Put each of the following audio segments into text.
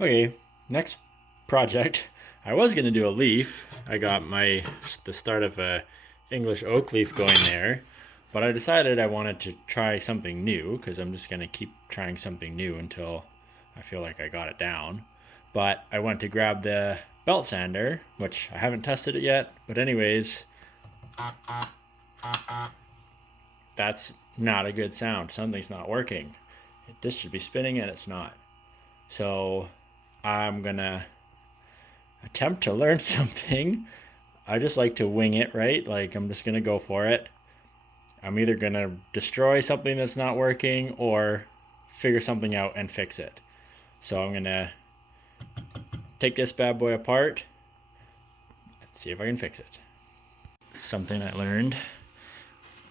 Okay, next project. I was gonna do a leaf. I got the start of a English oak leaf going there, but I decided I wanted to try something new because I'm just gonna keep trying something new until I feel like I got it down. But I went to grab the belt sander, which I haven't tested it yet. But anyways, that's not a good sound. Something's not working. This should be spinning and it's not. So I'm gonna attempt to learn something. I just like to wing it, right? Like I'm just gonna go for it. I'm either gonna destroy something that's not working or figure something out and fix it. So I'm gonna take this bad boy apart. Let's see if I can fix it. Something I learned: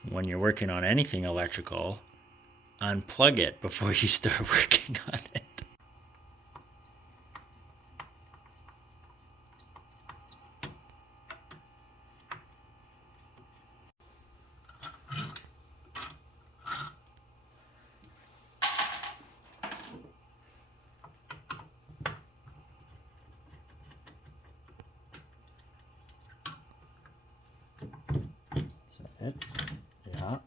when you're working on anything electrical, unplug it before you start working on it. Is that it? Yeah.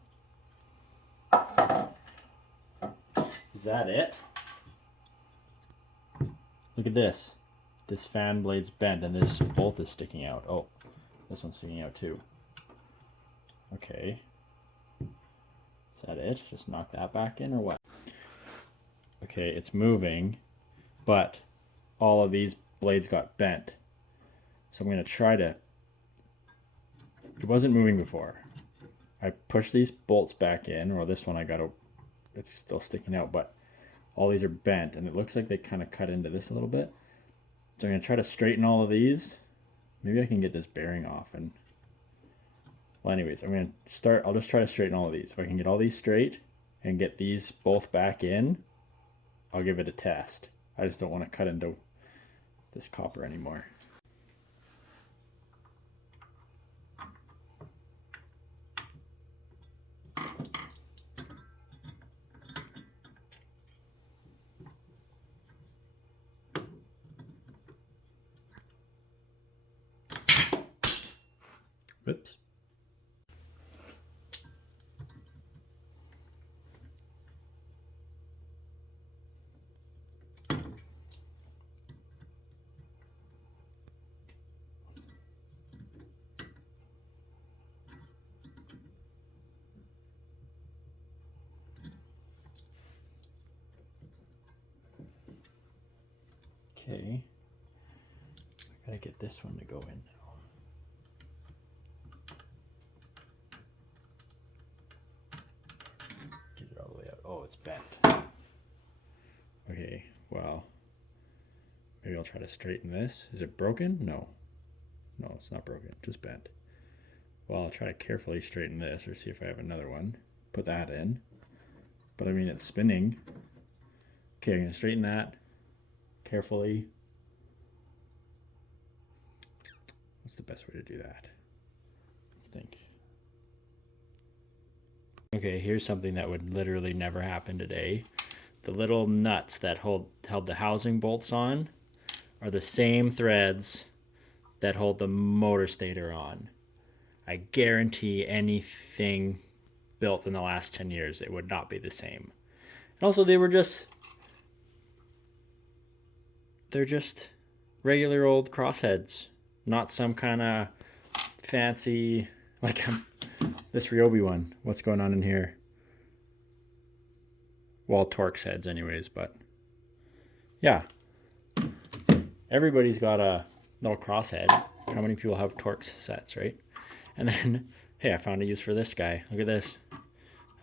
Is that it? Look at this. This fan blade's bent and this bolt is sticking out. Oh, this one's sticking out too. Okay. Is that it? Just knock that back in or what? Okay, it's moving, but all of these blades got bent. So I'm going to try to... It wasn't moving before. I pushed these bolts back in, or this one I got to... It's still sticking out, but all these are bent, and it looks like they kind of cut into this a little bit. So I'm going to try to straighten all of these. Maybe I can get this bearing off and... Well, anyways, I'll just try to straighten all of these. If I can get all these straight and get these both back in, I'll give it a test. I just don't want to cut into this copper anymore. Oops. Okay. I gotta get this one to go in now. Get it all the way out. Oh, it's bent. Okay, well, maybe I'll try to straighten this. Is it broken? No. No, it's not broken, just bent. Well, I'll try to carefully straighten this or see if I have another one. Put that in. But I mean, it's spinning. Okay, I'm gonna straighten that carefully. What's the best way to do that? Let's think. Okay, here's something that would literally never happen today. The little nuts that held the housing bolts on are the same threads that hold the motor stator on. I guarantee anything built in the last 10 years, it would not be the same. And also, they're just regular old crossheads, not some kind of fancy, like this Ryobi one. What's going on in here? Well, Torx heads anyways, but yeah. Everybody's got a little crosshead. How many people have Torx sets, right? And then, hey, I found a use for this guy. Look at this.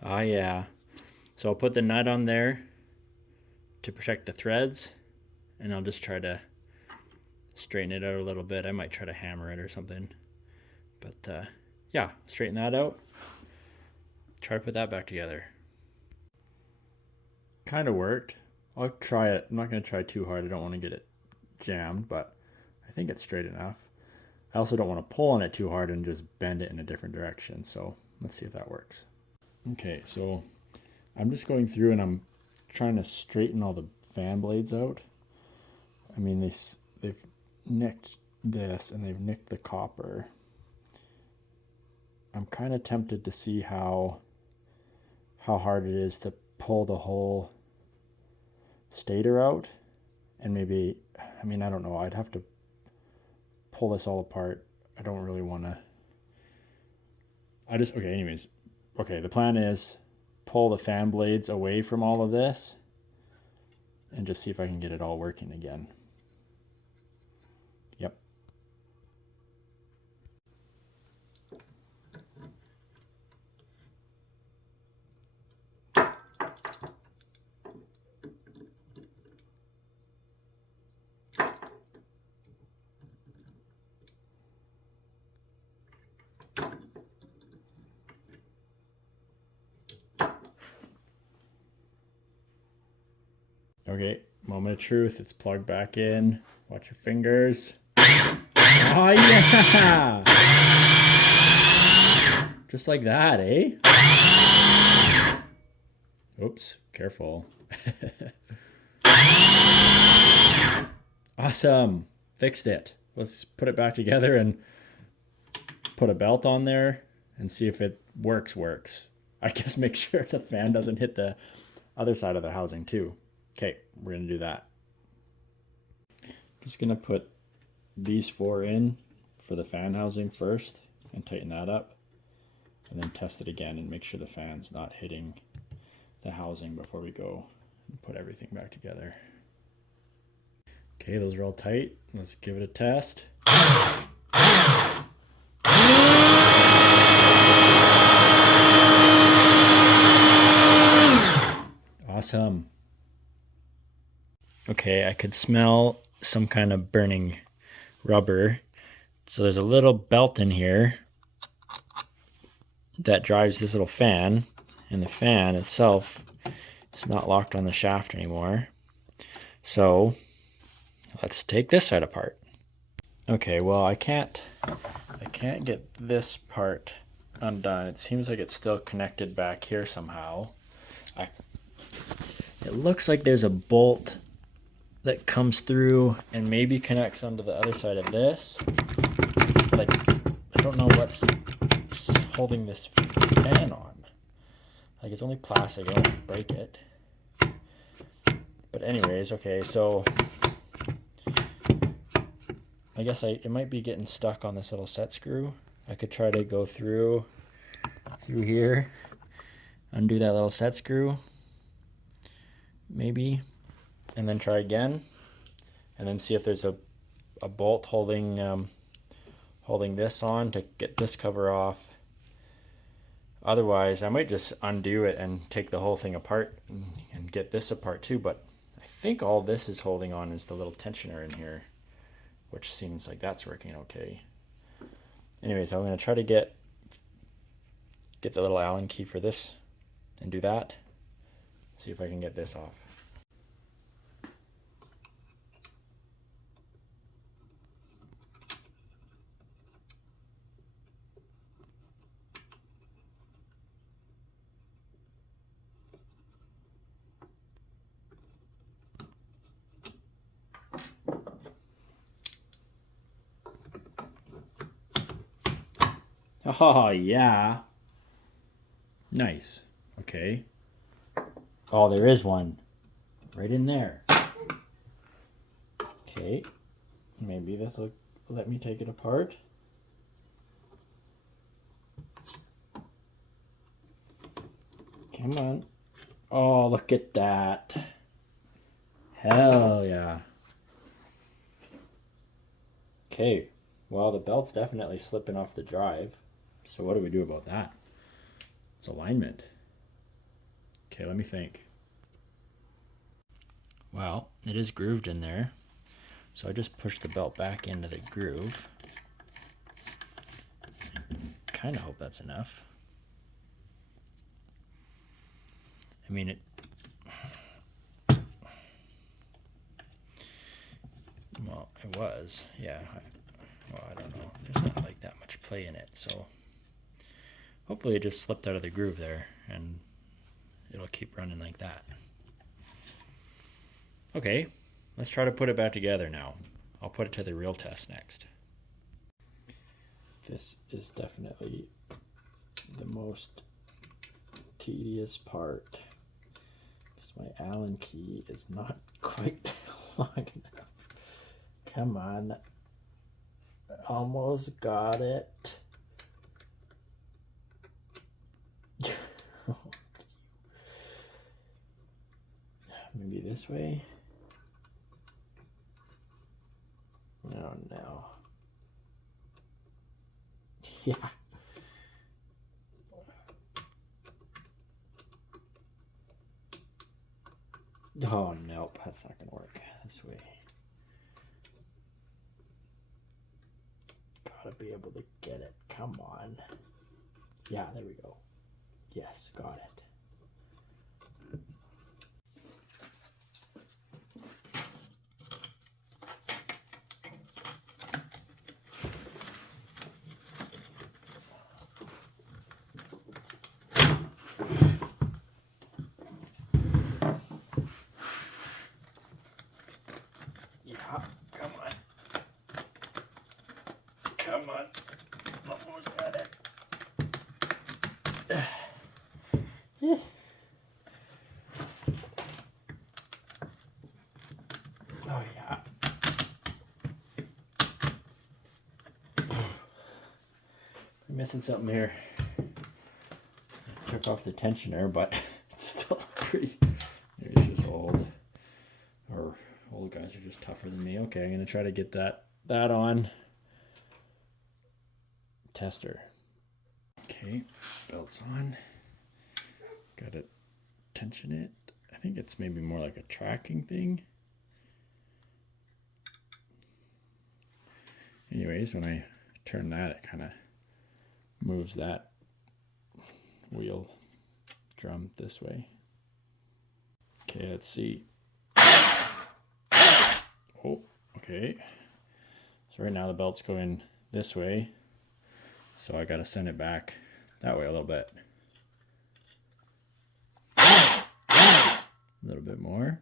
Ah, yeah. So I'll put the nut on there to protect the threads, and I'll just try to straighten it out a little bit. I might try to hammer it or something. But yeah, straighten that out. Try to put that back together. Kind of worked. I'll try it. I'm not going to try too hard. I don't want to get it jammed, but I think it's straight enough. I also don't want to pull on it too hard and just bend it in a different direction. So let's see if that works. Okay, so I'm just going through and I'm trying to straighten all the fan blades out. I mean, they've nicked this and they've nicked the copper. I'm kind of tempted to see how hard it is to pull the whole stator out, and maybe, I mean, I don't know, I'd have to pull this all apart. I don't really want to. Okay, anyways. Okay, the plan is pull the fan blades away from all of this and just see if I can get it all working again. Yep. Okay, moment of truth. It's plugged back in. Watch your fingers. Oh, yeah! Just like that, eh? Oops, careful. Awesome. Fixed it. Let's put it back together and put a belt on there and see if it works. I guess make sure the fan doesn't hit the other side of the housing too. Okay, we're gonna do that. Just gonna put these 4 in for the fan housing first and tighten that up, and then test it again and make sure the fan's not hitting the housing before we go and put everything back together. Okay, those are all tight. Let's give it a test. Awesome. Okay, I could smell some kind of burning rubber. So there's a little belt in here that drives this little fan, and the fan itself is not locked on the shaft anymore. So let's take this side apart. Okay, well, I can't get this part undone. It seems like it's still connected back here somehow. It looks like there's a bolt that comes through and maybe connects onto the other side of this. But I don't know what's holding this fan on. Like, it's only plastic, I don't break it. But anyways, okay, so I guess it might be getting stuck on this little set screw. I could try to go through here, undo that little set screw, maybe, and then try again, and then see if there's a bolt holding this on to get this cover off. Otherwise, I might just undo it and take the whole thing apart and get this apart too, but I think all this is holding on is the little tensioner in here, which seems like that's working okay. Anyways, I'm going to try to get the little Allen key for this and do that. See if I can get this off. Oh, yeah. Nice. Okay. Oh, there is one. Right in there. Okay. Maybe this will let me take it apart. Come on. Oh, look at that. Hell yeah. Okay. Well, the belt's definitely slipping off the drive. So what do we do about that? It's alignment. Okay, let me think. Well, it is grooved in there. So I just pushed the belt back into the groove. Kind of hope that's enough. I mean, it was, yeah. I don't know. There's not like that much play in it, so hopefully it just slipped out of the groove there and it'll keep running like that. Okay, let's try to put it back together now. I'll put it to the real test next. This is definitely the most tedious part, because my Allen key is not quite long enough. Come on. Almost got it. Maybe this way? Oh no. Yeah. Oh nope, that's not gonna work. This way. Gotta be able to get it. Come on. Yeah, there we go. Yes, got it. Yeah, come on. Come on. Almost got it. Oh yeah. I'm missing something here. I took off the tensioner, but it's still pretty. Maybe it's just old. Or old guys are just tougher than me. Okay, I'm gonna try to get that on. Tester. Okay, belt's on. Gotta tension it. I think it's maybe more like a tracking thing. Anyways, when I turn that, it kind of moves that wheel drum this way. Okay, let's see. Oh, okay. So right now the belt's going this way, so I gotta send it back that way a little bit. A little bit more.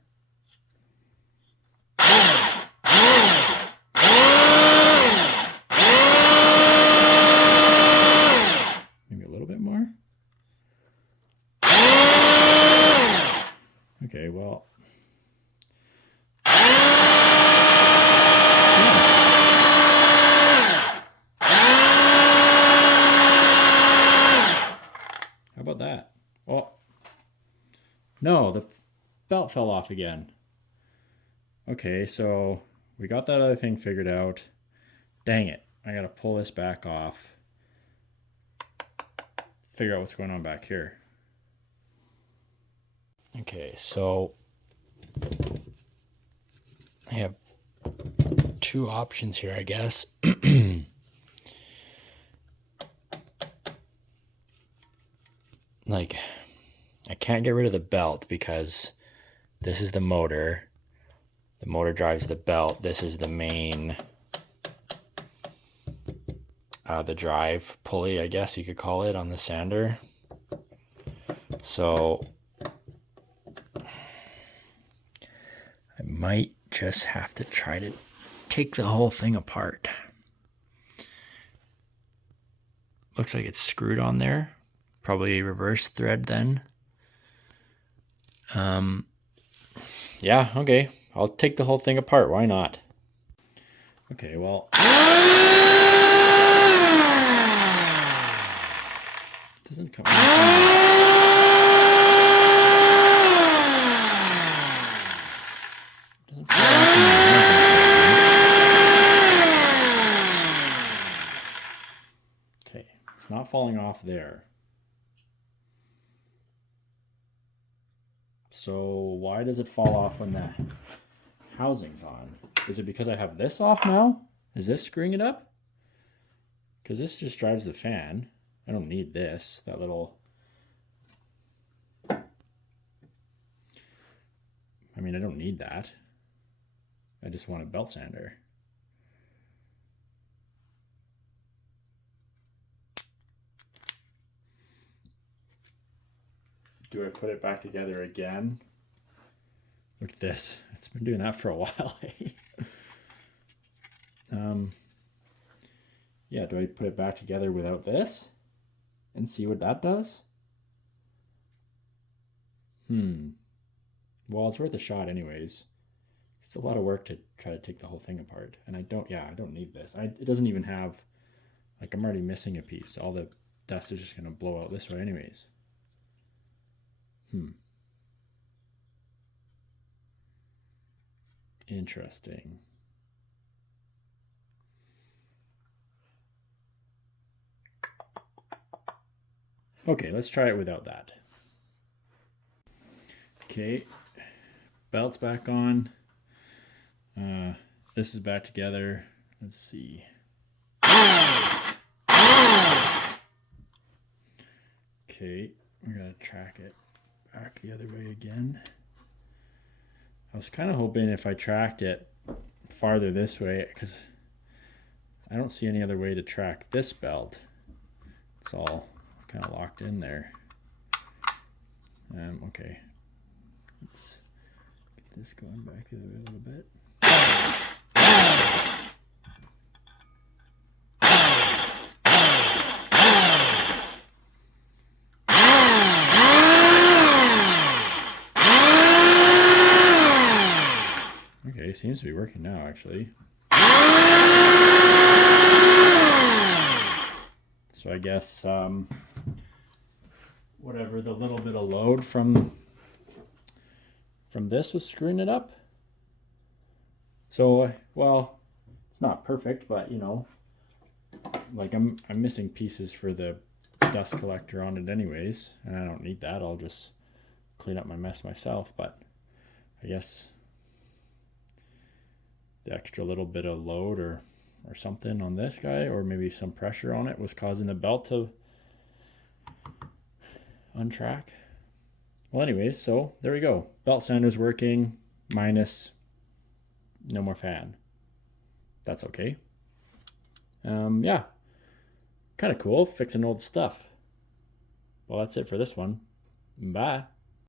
Maybe a little bit more. Okay, well. How about that? Oh, no, the belt fell off again. Okay, so we got that other thing figured out. Dang it, I gotta pull this back off. Figure out what's going on back here. Okay, so I have two options here, I guess. Like, I can't get rid of the belt because this is the motor. The motor drives the belt. This is the main, the drive pulley, I guess you could call it, on the sander. So I might just have to try to take the whole thing apart. Looks like it's screwed on there. Probably reverse thread then. Yeah, okay. I'll take the whole thing apart. Why not? Okay, well. It doesn't come Okay, it's not falling off there. So why does it fall off when the housing's on? Is it because I have this off now? Is this screwing it up? Because this just drives the fan. I don't need this, that little... I mean, I don't need that. I just want a belt sander. Do I put it back together again Look at this. It's been doing that for a while. Yeah, do I put it back together without this and see what that does? Well, it's worth a shot anyways. It's a lot of work to try to take the whole thing apart. And I don't need this. It doesn't even have, like, I'm already missing a piece. All the dust is just going to blow out this way anyways. Interesting. Okay, let's try it without that. Okay, belt's back on. This is back together. Let's see. Okay, we're gonna track it back the other way again. I was kind of hoping if I tracked it farther this way, because I don't see any other way to track this belt. It's all kind of locked in there. Okay, let's get this going back the other way a little bit. Okay, seems to be working now, actually. So I guess whatever the little bit of load from this was screwing it up. So, well, it's not perfect, but you know, like I'm missing pieces for the dust collector on it anyways, and I don't need that. I'll just clean up my mess myself, but I guess the extra little bit of load or something on this guy, or maybe some pressure on it, was causing the belt to untrack. Well, anyways, so there we go. Belt sander's working, minus no more fan. That's okay. Yeah, kind of cool, fixing old stuff. Well, that's it for this one. Bye.